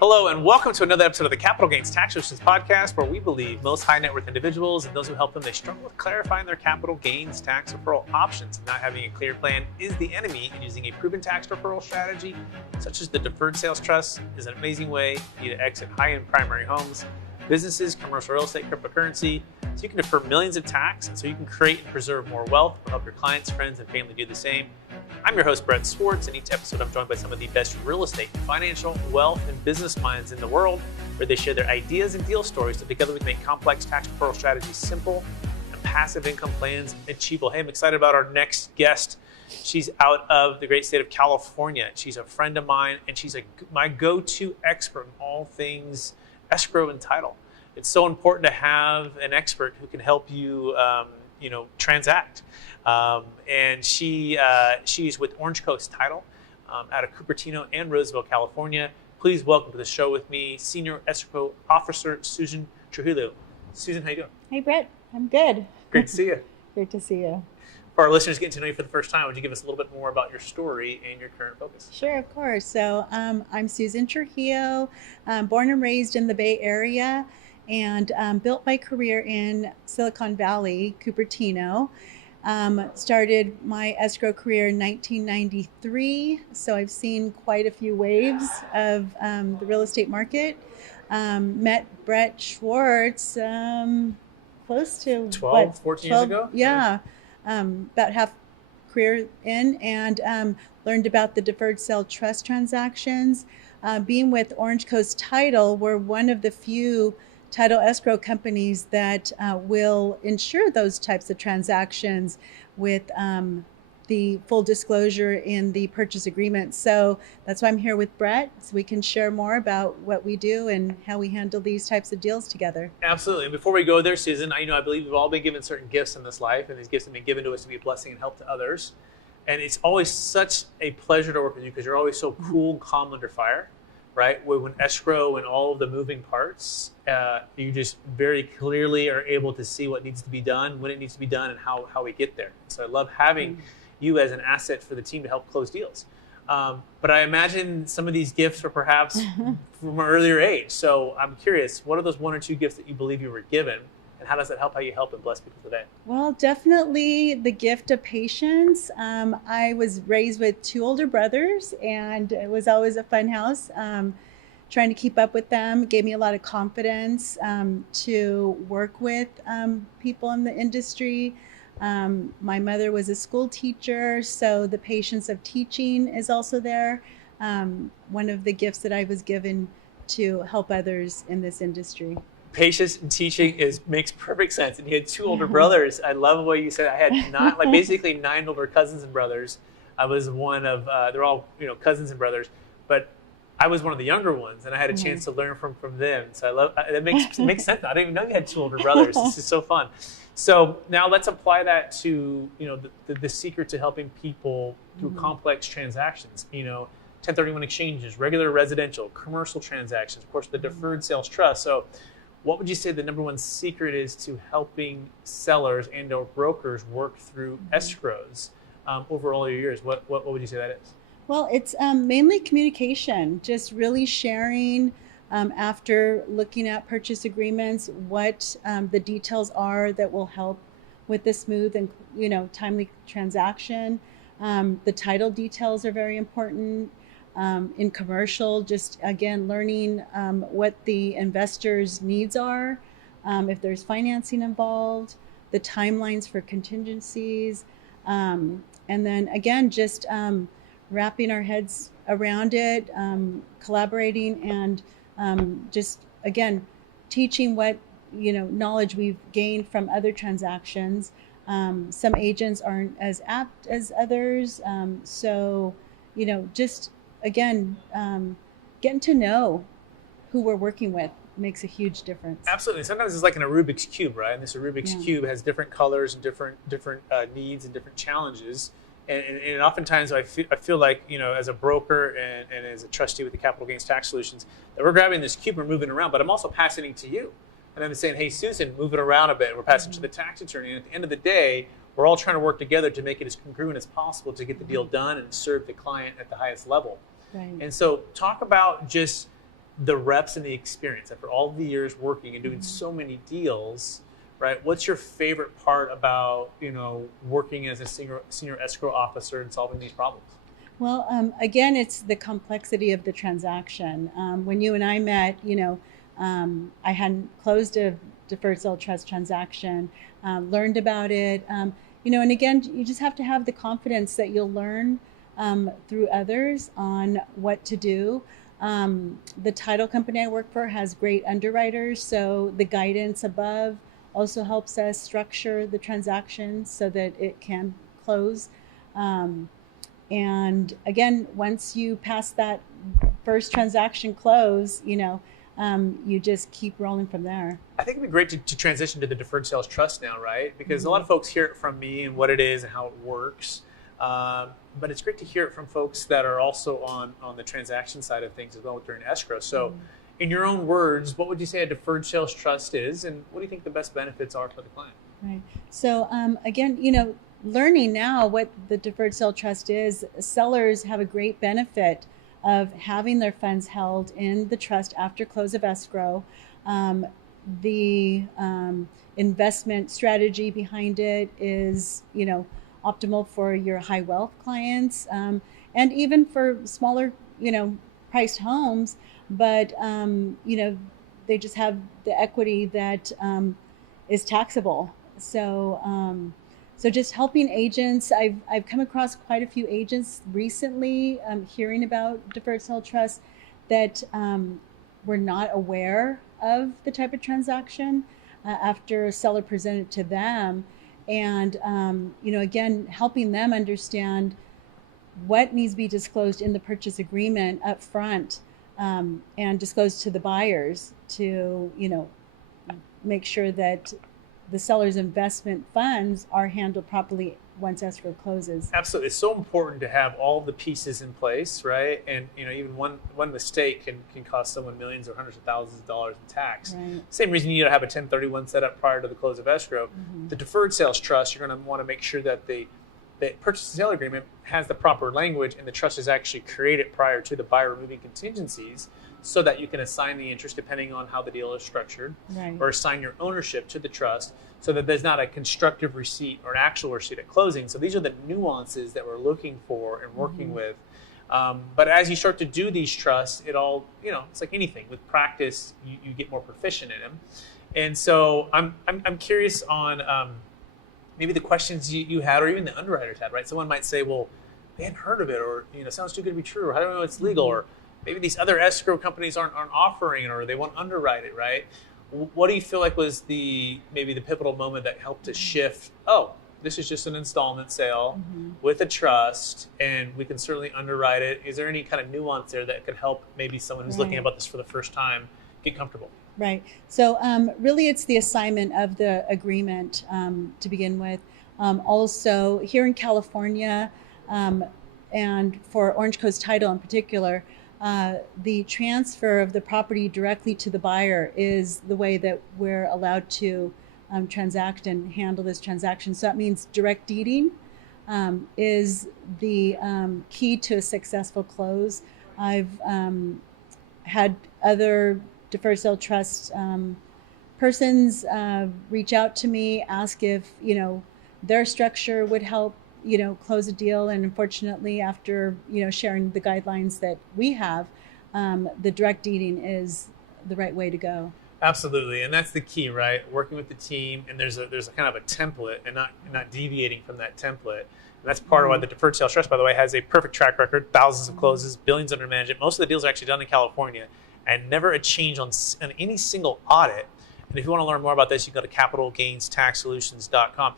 Hello and welcome to another episode of the Capital Gains Tax Solutions podcast, where we believe most high net worth individuals and those who help them, they struggle with clarifying their capital gains tax referral options. Not having a clear plan is the enemy, and using a proven tax referral strategy such as the Deferred Sales Trust is an amazing way for you to exit high-end primary homes, businesses, commercial real estate, cryptocurrency, so you can defer millions of tax and so you can create and preserve more wealth or help your clients, friends, and family do the same. I'm your host, Brett Swarts, and each episode I'm joined by some of the best real estate, financial, wealth, and business minds in the world, where they share their ideas and deal stories so together we can make complex tax referral strategies simple and passive income plans achievable. Hey, I'm excited about our next guest. She's out of the great state of California. She's a friend of mine, and she's my go-to expert in all things escrow and title. It's so important to have an expert who can help you, transact. And she's with Orange Coast Title out of Cupertino and Roseville, California. Please welcome to the show with me, Senior Escrow Officer Susan Trujillo. Susan, how you doing? Hey, Brett. I'm good. Great to see you. Great to see you. For our listeners getting to know you for the first time, would you give us a little bit more about your story and your current focus? Sure, of course. So I'm Susan Trujillo, born and raised in the Bay Area, and built my career in Silicon Valley, Cupertino. Started my escrow career in 1993, so I've seen quite a few waves of the real estate market. Met Brett Swarts close to 14 years ago? Yeah, about half career in, and learned about the Deferred Sales Trust transactions. Being with Orange Coast Title, we're one of the few title escrow companies that will insure those types of transactions with the full disclosure in the purchase agreement. So that's why I'm here with Brett, so we can share more about what we do and how we handle these types of deals together. Absolutely. And before we go there, Susan, I believe we've all been given certain gifts in this life, and these gifts have been given to us to be a blessing and help to others. And it's always such a pleasure to work with you because you're always so cool, calm under fire. Right? When escrow and all of the moving parts, you just very clearly are able to see what needs to be done, when it needs to be done, and how we get there. So I love having you as an asset for the team to help close deals. But I imagine some of these gifts were perhaps from an earlier age. So I'm curious, what are those one or two gifts that you believe you were given, and how does that help how you help and bless people today? Well, definitely the gift of patience. I was raised with two older brothers, and it was always a fun house. Trying to keep up with them gave me a lot of confidence to work with people in the industry. My mother was a school teacher, so the patience of teaching is also there. One of the gifts that I was given to help others in this industry. Patience and teaching makes perfect sense. And you had two older brothers. I love the way you said I had basically 9 older cousins and brothers. I was one of they're all cousins and brothers, but I was one of the younger ones, and I had a chance to learn from them. So I love that. Makes sense. I didn't even know you had 2 older brothers. This is so fun. So now let's apply that to the secret to helping people through complex transactions. 1031 exchanges, regular residential, commercial transactions, of course, the Deferred Sales Trust. So what would you say the number one secret is to helping sellers and or brokers work through escrows over all your years? What would you say that is? Well, it's mainly communication, just really sharing after looking at purchase agreements what the details are that will help with the smooth and timely transaction. The title details are very important. In commercial, just again learning what the investor's needs are, if there's financing involved, the timelines for contingencies, and then again just wrapping our heads around it, collaborating, and just again teaching what knowledge we've gained from other transactions. Some agents aren't as apt as others, so just again, getting to know who we're working with makes a huge difference. Absolutely. Sometimes it's like in a Rubik's Cube, right? And this Rubik's Cube has different colors and different needs and different challenges. And oftentimes I feel like, as a broker and as a trustee with the Capital Gains Tax Solutions, that we're grabbing this cube and moving it around, but I'm also passing it to you. And I'm saying, hey, Susan, move it around a bit. We're passing it to the tax attorney. And at the end of the day, we're all trying to work together to make it as congruent as possible to get the deal done and serve the client at the highest level. Right. And so talk about just the reps and the experience after all the years working and doing so many deals, right? What's your favorite part about, working as a senior escrow officer and solving these problems? Well, again, it's the complexity of the transaction. When you and I met, I hadn't closed a deferred sale trust transaction, learned about it, and again, you just have to have the confidence that you'll learn through others on what to do. The title company I work for has great underwriters, so the guidance above also helps us structure the transaction so that it can close. And again, once you pass that first transaction close, you just keep rolling from there. I think it'd be great to transition to the Deferred Sales Trust now, right? Because a lot of folks hear it from me and what it is and how it works. But it's great to hear it from folks that are also on the transaction side of things as well during escrow. So in your own words, what would you say a Deferred Sales Trust is, and what do you think the best benefits are for the client? Right. So again, learning now what the Deferred Sale Trust is, sellers have a great benefit of having their funds held in the trust after close of escrow. The investment strategy behind it is, optimal for your high wealth clients, and even for smaller, priced homes. But, they just have the equity that is taxable. So just helping agents, I've come across quite a few agents recently hearing about Deferred Sale Trust that were not aware of the type of transaction after a seller presented to them. And, again, helping them understand what needs to be disclosed in the purchase agreement up front and disclosed to the buyers to, make sure that the seller's investment funds are handled properly once escrow closes. Absolutely. It's so important to have all the pieces in place, right? And even one mistake can cost someone millions or hundreds of thousands of dollars in tax. Right. Same reason you need to have a 1031 set up prior to the close of escrow. The Deferred Sales Trust, you're going to want to make sure that the purchase and sale agreement has the proper language and the trust is actually created prior to the buyer removing contingencies, so that you can assign the interest depending on how the deal is structured, Right. or assign your ownership to the trust so that there's not a constructive receipt or an actual receipt at closing. So these are the nuances that we're looking for and working with. But as you start to do these trusts, it all, it's like anything. With practice, you get more proficient in them. And so I'm curious on maybe the questions you had, or even the underwriters had, right? Someone might say, well, they hadn't heard of it, or sounds too good to be true, or how do I know it's legal, or maybe these other escrow companies aren't offering it, or they won't underwrite it, right? What do you feel like was maybe the pivotal moment that helped to shift, oh, this is just an installment sale with a trust, and we can certainly underwrite it? Is there any kind of nuance there that could help maybe someone who's looking about this for the first time get comfortable? Right. So really it's the assignment of the agreement to begin with. Also here in California, and for Orange Coast Title in particular, the transfer of the property directly to the buyer is the way that we're allowed to transact and handle this transaction. So that means direct deeding is the key to a successful close. I've had other Deferred Sale Trust persons reach out to me, ask if their structure would help close a deal. And unfortunately, after sharing the guidelines that we have, the direct deeding is the right way to go. Absolutely, and that's the key, right? Working with the team, and there's a kind of a template, and not deviating from that template. And that's part of why the Deferred Sales Trust, by the way, has a perfect track record, thousands of closes, billions under management. Most of the deals are actually done in California, and never a change on any single audit. And if you want to learn more about this, you can go to capitalgainstaxsolutions.com.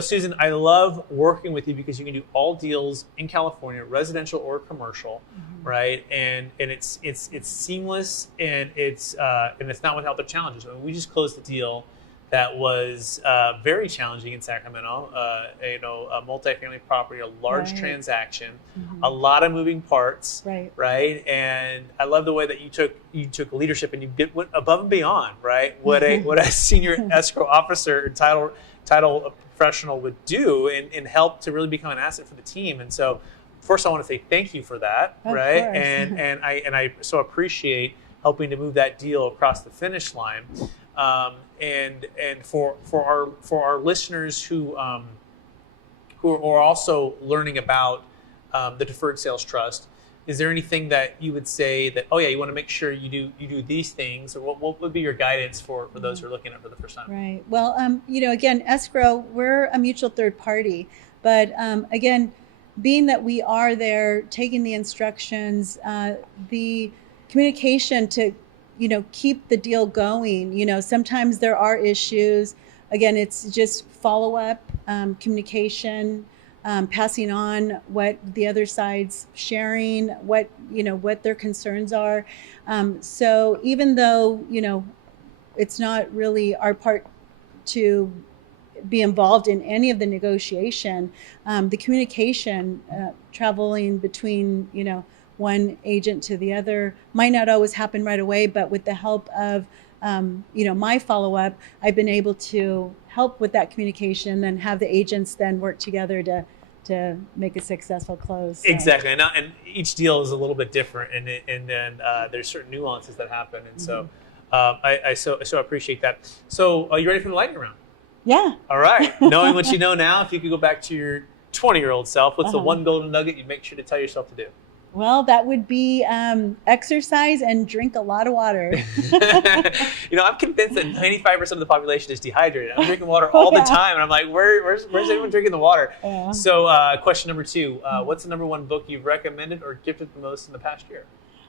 Susan, I love working with you because you can do all deals in California, residential or commercial, right? And it's seamless, and it's not without the challenges. I mean, we just closed a deal that was very challenging in Sacramento. A multifamily property, a large transaction, a lot of moving parts, right? And I love the way that you took leadership and you went above and beyond, right? What a senior escrow officer and title professional would do, and help to really become an asset for the team. And so, first, I want to say thank you for that, right? And I so appreciate helping to move that deal across the finish line. And for our listeners who are also learning about the Deferred Sales Trust, is there anything that you would say that, oh yeah, you want to make sure you do these things, or what would be your guidance for those who are looking at it for the first time? Right. Well, again, Escrow, we're a mutual third party, but again, being that we are there taking the instructions, the communication to, keep the deal going. Sometimes there are issues. Again, it's just follow-up communication, passing on what the other side's sharing, what their concerns are. So even though, it's not really our part to be involved in any of the negotiation, the communication traveling between, one agent to the other might not always happen right away, but with the help of my follow-up, I've been able to help with that communication and have the agents then work together to make a successful close. So. Exactly, and each deal is a little bit different, and then there's certain nuances that happen, and so I so appreciate that. So are you ready for the lightning round? Yeah. All right. Knowing what you know now, if you could go back to your 20-year-old self, what's the one golden nugget you'd make sure to tell yourself to do? Well, that would be exercise and drink a lot of water. I'm convinced that 95% of the population is dehydrated. I'm drinking water all the time, and I'm like, where's everyone drinking the water? Yeah. So question number 2, what's the number one book you've recommended or gifted the most in the past year?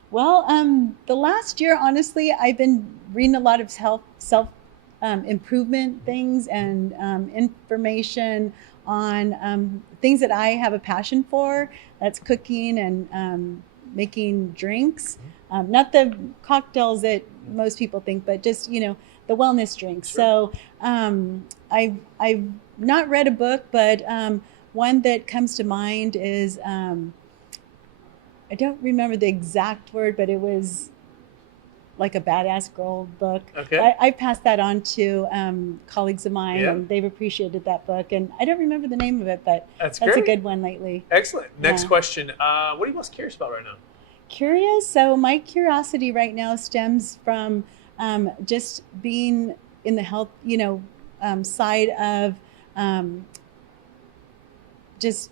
Well, the last year, honestly, I've been reading a lot of self improvement things and information on things that I have a passion for. That's cooking and making drinks. Not the cocktails that most people think, but just, the wellness drinks. Sure. So I've not read a book, but one that comes to mind is, I don't remember the exact word, but it was like a badass girl book. Okay. I passed that on to colleagues of mine, and they've appreciated that book. And I don't remember the name of it, but that's a good one lately. Excellent. Next question. What are you most curious about right now? Curious? So my curiosity right now stems from just being in the health, side of just,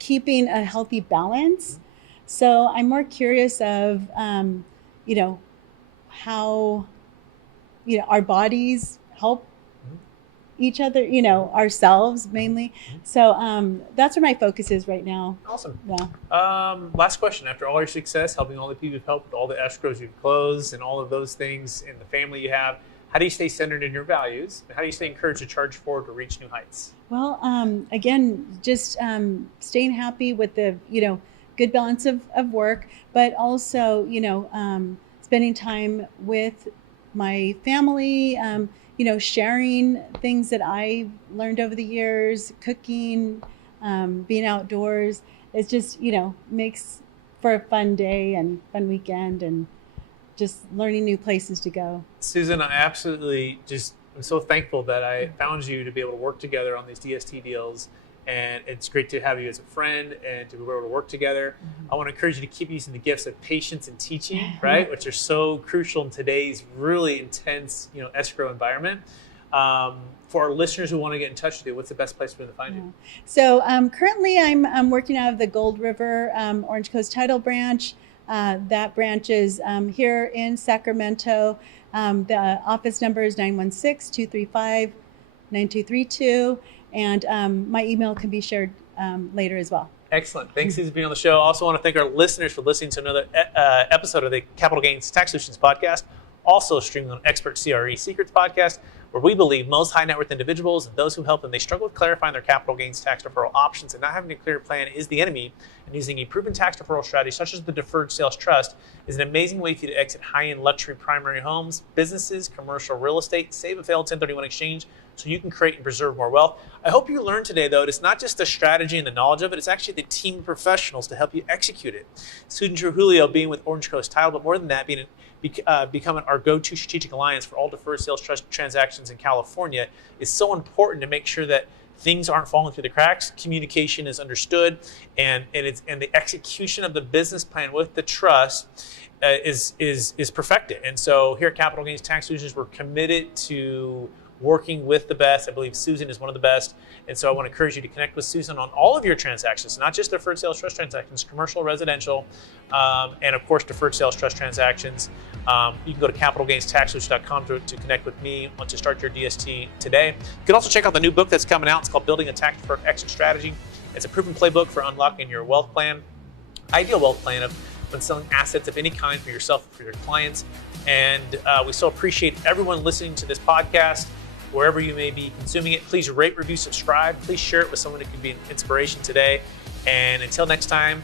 keeping a healthy balance. So I'm more curious of, how, our bodies help each other, ourselves mainly. So that's where my focus is right now. Awesome. Yeah. Last question. After all your success, helping all the people you've helped with all the escrows you've closed and all of those things in the family you have, how do you stay centered in your values? And how do you stay encouraged to charge forward to reach new heights? Well, again, just staying happy with the, good balance of work, but also, spending time with my family, sharing things that I've learned over the years, cooking, being outdoors. It's just, makes for a fun day and fun weekend and just learning new places to go. Susan, I'm so thankful that I found you to be able to work together on these DST deals. And it's great to have you as a friend and to be able to work together. I want to encourage you to keep using the gifts of patience and teaching, right, which are so crucial in today's really intense, escrow environment. For our listeners who want to get in touch with you, what's the best place for them to find you? So currently I'm working out of the Gold River Orange Coast Title branch. That branch is here in Sacramento. The office number is 916-235-9232. And my email can be shared later as well. Excellent. Thanks, Susan, for being on the show. I also want to thank our listeners for listening to another episode of the Capital Gains Tax Solutions podcast, also streaming on Expert CRE Secrets podcast, where we believe most high net worth individuals and those who help them, they struggle with clarifying their capital gains tax deferral options, and not having a clear plan is the enemy. And using a proven tax deferral strategy such as the Deferred Sales Trust is an amazing way for you to exit high-end luxury primary homes, businesses, commercial real estate, save a failed 1031 exchange, so you can create and preserve more wealth. I hope you learned today, though, it's not just the strategy and the knowledge of it, it's actually the team of professionals to help you execute it. Susan Trujillo being with Orange Coast Title, but more than that, becoming our go-to strategic alliance for all deferred sales trust transactions in California is so important to make sure that things aren't falling through the cracks, communication is understood, and the execution of the business plan with the trust is perfected. And so here at Capital Gains Tax Solutions, we're committed to working with the best. I believe Susan is one of the best. And so I want to encourage you to connect with Susan on all of your transactions, not just deferred sales trust transactions, commercial, residential, and of course, deferred sales trust transactions. You can go to capitalgainstaxsolutions.com to connect with me to start your DST today. You can also check out the new book that's coming out. It's called Building a Tax Deferred Exit Strategy. It's a proven playbook for unlocking your wealth plan, ideal wealth plan of when selling assets of any kind for yourself and for your clients. And we so appreciate everyone listening to this podcast. Wherever you may be consuming it, please rate, review, subscribe. Please share it with someone who could be an inspiration today. And until next time,